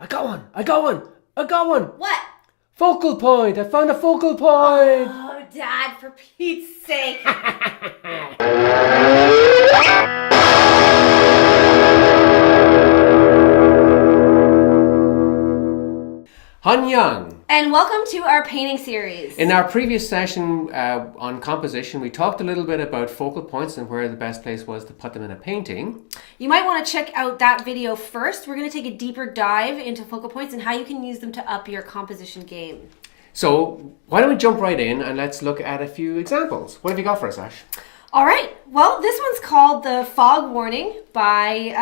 I got one! I got one! I got one! What? Focal point! I found a focal point! Oh, Dad, for Pete's sake. Han Yang! And welcome to our painting series. In our previous session on composition, we talked a little bit about focal points and where the best place was to put them in a painting. You might want to check out that video first. We're going to take a deeper dive into focal points and how you can use them to up your composition game. So why don't we jump right in and let's look at a few examples. What have you got for us, Ash? All right. Well, this one's called The Fog Warning by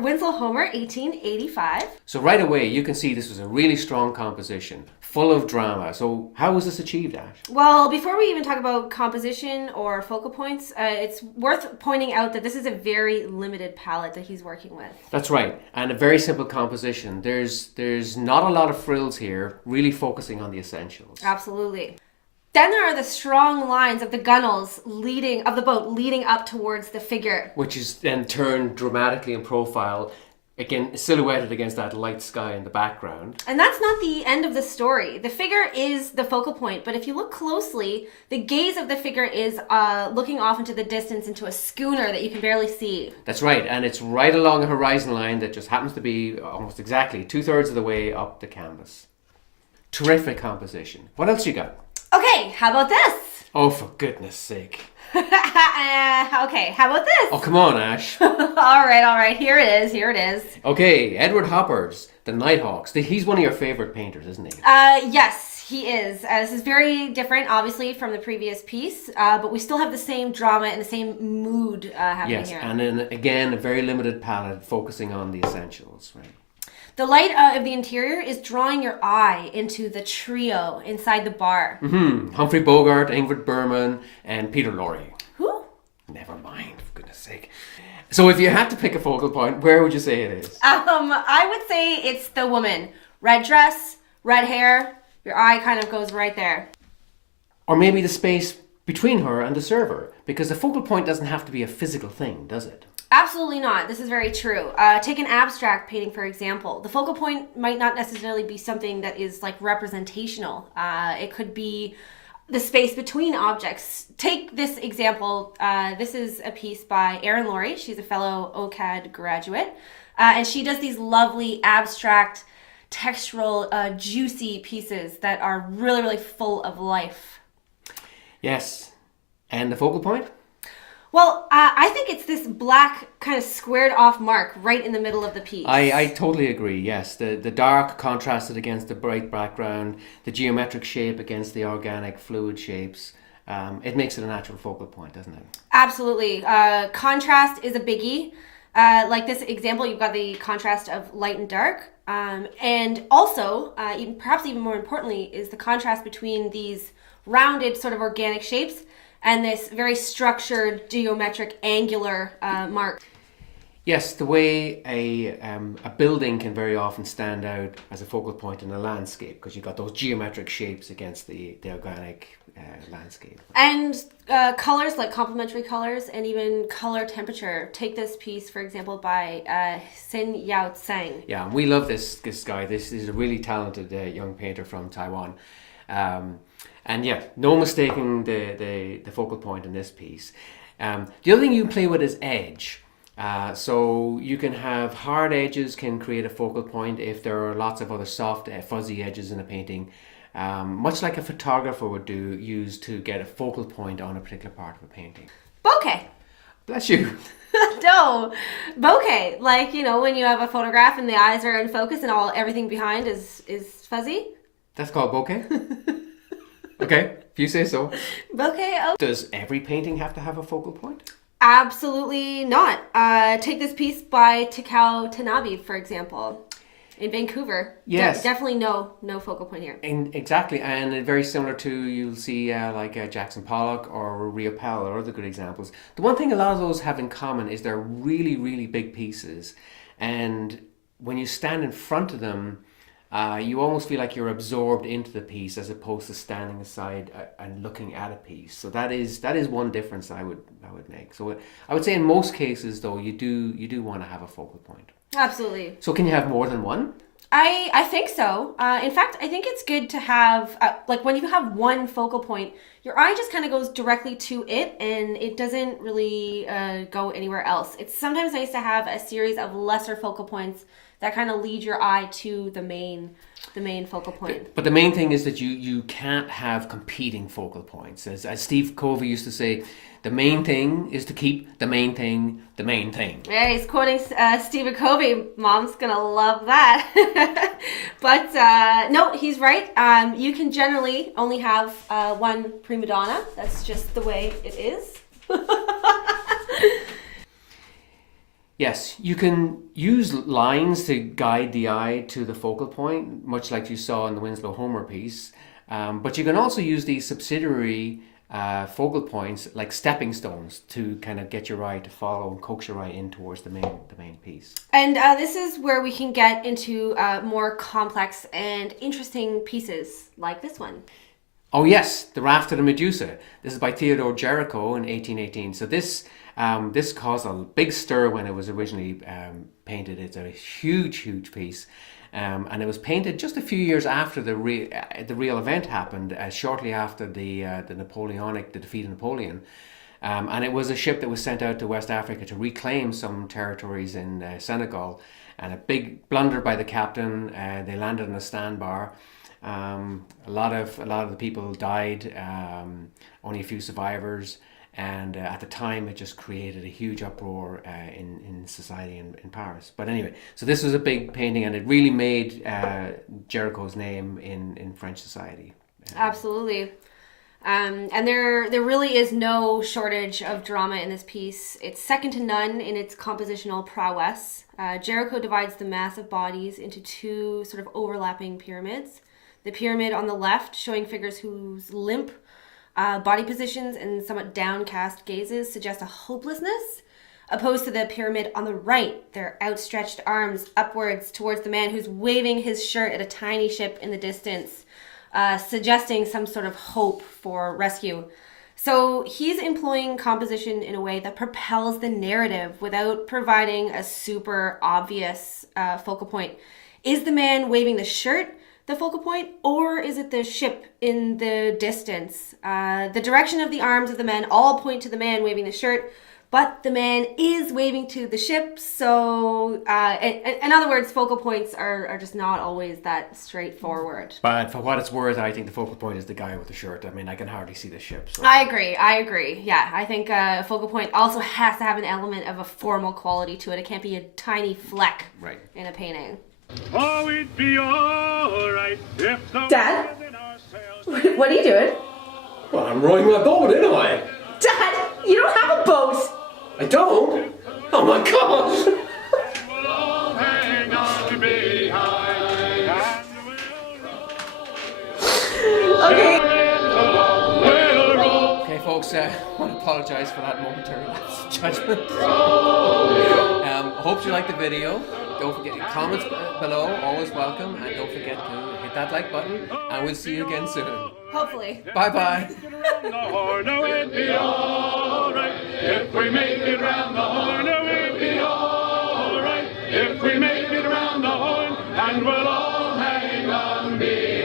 Winslow Homer, 1885. So right away, you can see this was a really strong composition, full of drama. So how was this achieved, Ash? Well, before we even talk about composition or focal points, it's worth pointing out that this is a very limited palette that he's working with. That's right, and a very simple composition. There's not a lot of frills here, really focusing on the essentials. Absolutely. Then there are the strong lines of the gunnels of the boat leading up towards the figure. Which is then turned dramatically in profile, again silhouetted against that light sky in the background. And that's not the end of the story. The figure is the focal point, but if you look closely, the gaze of the figure is looking off into the distance into a schooner that you can barely see. That's right, and it's right along a horizon line that just happens to be almost exactly 2/3 of the way up the canvas. Terrific composition. What else you got? Okay, how about this? Oh, for goodness sake. Okay, how about this? Oh, come on, Ash. all right, here it is. Okay, Edward Hopper's The Nighthawks. He's one of your favorite painters, isn't he? Yes, he is. This is very different, obviously, from the previous piece, but we still have the same drama and the same mood happening here. Yes, and then again, a very limited palette focusing on the essentials, right? The light of the interior is drawing your eye into the trio inside the bar. Humphrey Bogart, Ingrid Bergman, and Peter Lorre. Who? Never mind, for goodness sake. So if you had to pick a focal point, where would you say it is? I would say it's the woman. Red dress, red hair, your eye kind of goes right there. Or maybe the space between her and the server, because the focal point doesn't have to be a physical thing, does it? Absolutely not. This is very true. Take an abstract painting, for example. The focal point might not necessarily be something that is like representational. It could be the space between objects. Take this example. This is a piece by Erin Laurie. She's a fellow OCAD graduate. And she does these lovely abstract, textural, juicy pieces that are really, really full of life. Yes. And the focal point? Well, I think it's this black kind of squared off mark right in the middle of the piece. I totally agree, yes. The dark contrasted against the bright background, the geometric shape against the organic fluid shapes. It makes it a natural focal point, doesn't it? Absolutely. Contrast is a biggie. Like this example, you've got the contrast of light and dark. And also, perhaps even more importantly, is the contrast between these rounded sort of organic shapes and this very structured, geometric, angular mark. Yes, the way a building can very often stand out as a focal point in a landscape, because you've got those geometric shapes against the organic landscape. And colors, like complementary colors, and even color temperature. Take this piece, for example, by Sin Yao Tseng. Yeah, and we love this guy. This is a really talented young painter from Taiwan. And yeah, no mistaking the focal point in this piece. The other thing you can play with is edge. So you can have hard edges can create a focal point if there are lots of other soft, fuzzy edges in a painting. Much like a photographer would use to get a focal point on a particular part of a painting. Bokeh. Bless you. No, bokeh. Like, you know, when you have a photograph and the eyes are in focus and everything behind is fuzzy. That's called bokeh? Okay, if you say so. Bokeh. Oh. Does every painting have to have a focal point? Absolutely not. Take this piece by Takao Tanabe, for example, in Vancouver. Yes. Definitely no focal point here. Exactly, and very similar to, you'll see like Jackson Pollock or Rio Pell or other good examples. The one thing a lot of those have in common is they're really, really big pieces, and when you stand in front of them, you almost feel like you're absorbed into the piece as opposed to standing aside and looking at a piece. So that is one difference I would make. So I would say in most cases though, you do want to have a focal point. Absolutely. So can you have more than one? I think so. In fact, I think it's good to have, like when you have one focal point, your eye just kind of goes directly to it and it doesn't really go anywhere else. It's sometimes nice to have a series of lesser focal points that kind of lead your eye to the main focal point. But the main thing is that you can't have competing focal points. As Steve Covey used to say, the main thing is to keep the main thing the main thing. Yeah, he's quoting Stephen Covey. Mom's gonna love that. But no, he's right. You can generally only have one prima donna. That's just the way it is. Yes, you can use lines to guide the eye to the focal point, much like you saw in the Winslow Homer piece. But you can also use these subsidiary focal points like stepping stones to kind of get your eye to follow and coax your eye in towards the main piece. And this is where we can get into more complex and interesting pieces like this one. Oh yes, The Raft of the Medusa. This is by Theodore Jericho in 1818. So this caused a big stir when it was originally painted. It's a huge piece. And it was painted just a few years after the real event happened, shortly after the defeat of Napoleon. And it was a ship that was sent out to West Africa to reclaim some territories in Senegal. And a big blunder by the captain. They landed on a sandbar. A lot of the people died. Only a few survivors. And at the time, it just created a huge uproar in society in Paris. But anyway, so this was a big painting, and it really made Jericho's name in French society. Absolutely. And there really is no shortage of drama in this piece. It's second to none in its compositional prowess. Jericho divides the massive bodies into two sort of overlapping pyramids. The pyramid on the left showing figures whose limp body positions and somewhat downcast gazes suggest a hopelessness, opposed to the pyramid on the right, their outstretched arms upwards towards the man who's waving his shirt at a tiny ship in the distance, suggesting some sort of hope for rescue. So he's employing composition in a way that propels the narrative without providing a super obvious focal point. Is the man waving the shirt the focal point, or is it the ship in the distance? The direction of the arms of the men all point to the man waving the shirt, but the man is waving to the ship. So, in other words, focal points are just not always that straightforward. But for what it's worth, I think the focal point is the guy with the shirt. I mean, I can hardly see the ship. So. I agree. Yeah, I think a focal point also has to have an element of a formal quality to it. It can't be a tiny fleck in a painting. Oh, it'd be all right if the Dad? What are you doing? Well, I'm rowing my boat, ain't I? Dad, you don't have a boat! I don't? Oh my gosh! we'll all hang on behind and we'll roll. Okay, folks, I want to apologize for that momentary lapse of judgment. Hope you liked the video. Don't forget, comments below, always welcome. And don't forget to hit that like button. And we'll see you again soon. Hopefully. Bye-bye. No, it'd be all right if we make it round the horn. No, it'd be all right if we make it round the horn. And we'll all hang on behind.